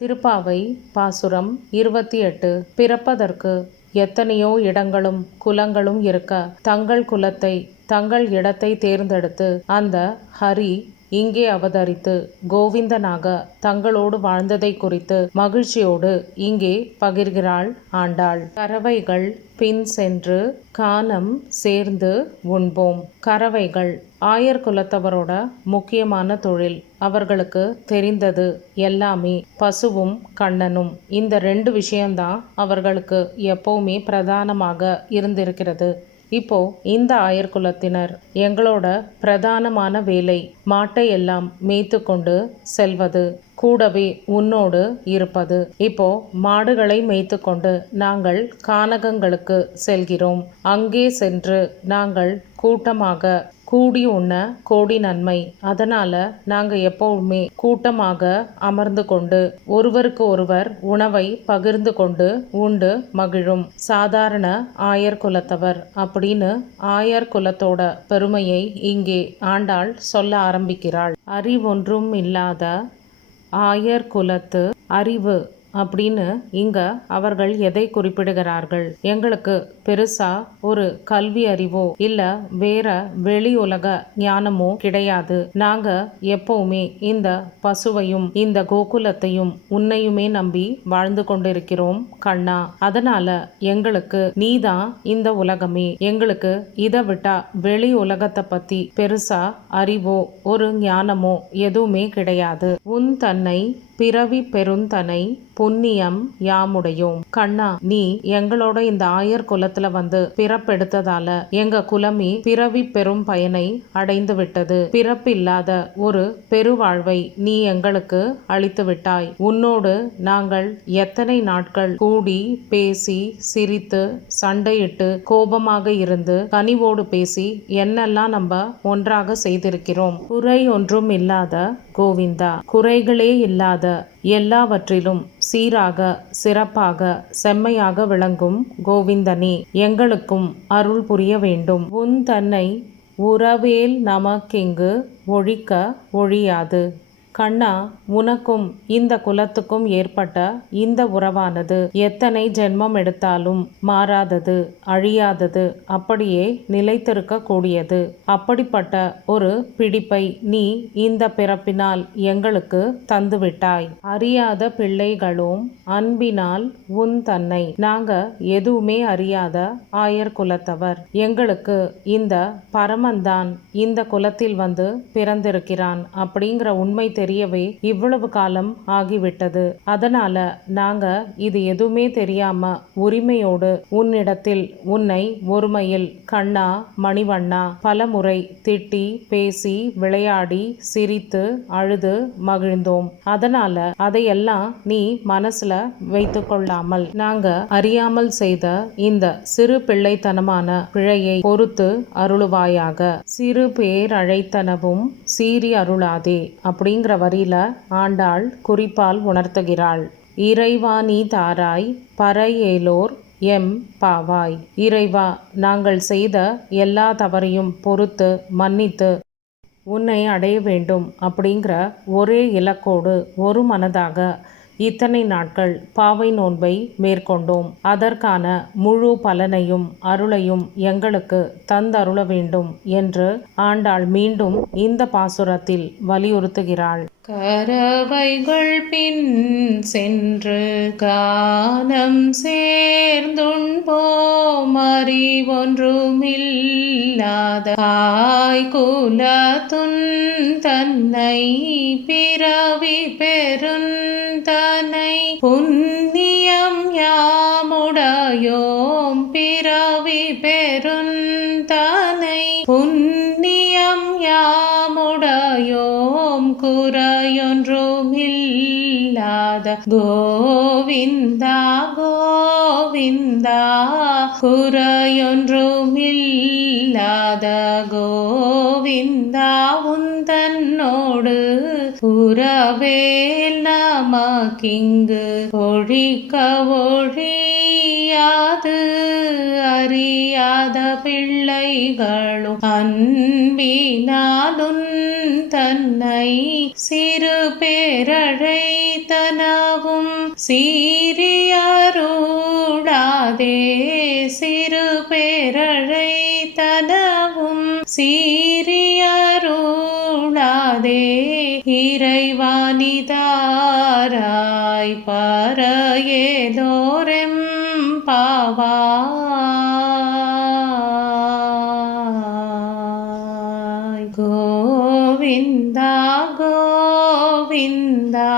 திருப்பாவை பாசுரம் 28. பிறப்பதற்கு எத்தனையோ இடங்களும் குலங்களும் இருக்க தங்கள் குலத்தை தங்கள் இடத்தை தேர்ந்தெடுத்து அந்த ஹரி இங்கே அவதரித்து கோவிந்தனாக தங்களோடு வாழ்ந்ததை குறித்து மகிழ்ச்சியோடு இங்கே பகிர்கிறாள் ஆண்டாள். கறவைகள் பின் சென்று கானம் சேர்ந்து உண்போம். கறவைகள் ஆயர் குலத்தவரோட முக்கியமான தொழில். அவர்களுக்கு தெரிந்தது எல்லாமே பசுவும் கண்ணனும். இந்த 2 விஷயம்தான் அவர்களுக்கு எப்பவுமே பிரதானமாக இருந்திருக்கிறது. இப்போ இந்த ஆயர் குலத்தினர் எங்களோட பிரதானமான வேலை மாட்டை எல்லாம் மேய்த்து கொண்டு செல்வது, கூடவே உன்னோடு இருப்பது. இப்போ மாடுகளை மேய்த்து கொண்டு நாங்கள் கானகங்களுக்கு செல்கிறோம். அங்கே சென்று நாங்கள் கூட்டமாக கூடி உண்ண கோடி நன்மை. அதனால நாங்க எப்பவுமே கூட்டமாக அமர்ந்து கொண்டு ஒருவருக்கு ஒருவர் உணவை பகிர்ந்து கொண்டு உண்டு மகிழும் சாதாரண ஆயர் குலத்தவர் அப்படின்னு ஆயர் குலத்தோட பெருமையை இங்கே ஆண்டாள் சொல்ல ஆரம்பிக்கிறாள். அறிவொன்றும் இல்லாத ஆயர் குலத்து அறிவு அப்படின்னு இங்க அவர்கள் எதை குறிப்பிடுகிறார்கள்? எங்களுக்கு பெருசா ஒரு கல்வி அறிவோ இல்ல வேற வெளி உலக ஞானமோ கிடையாது. நாங்க எப்பவுமே இந்த பசுவையும் இந்த கோகுலத்தையும் உன்னையுமே நம்பி வாழ்ந்து கொண்டிருக்கிறோம் கண்ணா. அதனால எங்களுக்கு நீதான் இந்த உலகமே. எங்களுக்கு இதை விட்டா வெளி உலகத்தை பத்தி பெருசா அறிவோ ஒரு ஞானமோ எதுவுமே கிடையாது. உன் தன்னை பிறவி பெருந்தனை புண்ணியம் யாமுடையோம். கண்ணா, நீ எங்களோட இந்த ஆயர் குலத்துல வந்து பிறப்பெடுத்ததால எங்க குலமே பிறவி பெரும் பயனை அடைந்து விட்டது. பிறப்பில்லாத ஒரு பெருவாழ்வை நீ எங்களுக்கு அளித்து விட்டாய். உன்னோடு நாங்கள் எத்தனை நாட்கள் கூடி பேசி சிரித்து சண்டையிட்டு கோபமாக இருந்து கனிவோடு பேசி என்னெல்லாம் நம்ம ஒன்றாக செய்திருக்கிறோம். குறை ஒன்றும் இல்லாத கோவிந்தா, குறைகளே இல்லாத எல்லாவற்றிலும் சீராக சிறப்பாக செம்மையாக விளங்கும் கோவிந்தனே, எங்களுக்கும் அருள் புரிய வேண்டும். உன் தன்னை உறவேல் நமக்கிங்கு ஒழிக்க ஒழியாது. கண்ணா, உனக்கும் இந்த குலத்துக்கும் ஏற்பட்ட இந்த உறவானது எத்தனை ஜென்மம் எடுத்தாலும் மாறாதது, அழியாதது, அப்படியே நிலைத்திருக்க கூடியது. அப்படிப்பட்ட ஒரு பிடிப்பை நீ இந்த பிறப்பினால் எங்களுக்கு தந்துவிட்டாய். அறியாத பிள்ளைகளும் அன்பினால் உன் தன்னை. நாங்க எதுவுமே அறியாத ஆயர் குலத்தவர். எங்களுக்கு இந்த பரமன்தான் இந்த குலத்தில் வந்து பிறந்திருக்கிறான் அப்படிங்கிற உண்மை தெரியவே இவ்வளவு காலம் ஆகிவிட்டது. அதனால நாங்க இது எதுவுமே தெரியாம உரிமையோடு உன்னிடத்தில் உன்னை ஒருமையில் கண்ணா மணிவண்ணா பலமுறை திட்டி பேசி விளையாடி சிரித்து அழுது மகிழ்ந்தோம். அதனால அதையெல்லாம் நீ மனசுல வைத்து கொள்ளாமல் நாங்க அறியாமல் செய்த இந்த சிறு பிள்ளைத்தனமான பிழையை பொறுத்து அருளுவாயாக. சிறு பேர் அழைத்தனவும் சீறி அருளாதே அப்படிங்கிற வரியில ஆண்டாள் குறிப்பால் உணர்த்துகிறாள். இறைவா நீ தாராய் பறையேலோர் எம் பாவாய். இறைவா, நாங்கள் செய்த எல்லா தவறையும் பொறுத்து மன்னித்து உன்னை அடைய வேண்டும் அப்படிங்கிற ஒரே இலக்கோடு ஒரு மனதாக இத்தனை நாட்கள் பாவை நோன்பை மேற்கொண்டோம். அதற்கான முழு பலனையும் அருளையும் எங்களுக்கு தந்தருள வேண்டும் என்று ஆண்டாள் மீண்டும் இந்த பாசுரத்தில் வலியுறுத்துகிறாள். கறவைகள் பின் சென்று கானம் சேர்ந்துண்போம். அறிவொன்றுமில்லாத ஆய்குலத்துன் தன்னை பிறவி பெருந்தனை புண்ணியம் யாமுடையோம். பிறவி பெருந்தனை புண்ணியம் யாமுடையோம். குறையொன்றுமில்லாத கோவிந்தா கோவிந்தா, குறையொன்றுமில்லாத கோவிந்தா, உந்தன்னோடு உறவேல் நமக்கிங்கு ஒழிக்க ஒழியாது. அறியாத பிள்ளைகளும் அன்பினாலுன் தன்னை சிறு பேரழை தனவும் சீரியருளாதே சிறு பேரழை தனவும் சீரியருளாதே இறைவானிதாராய் பரையேதோரெம் பாவாய் கோவிந்தா கோவிந்தா.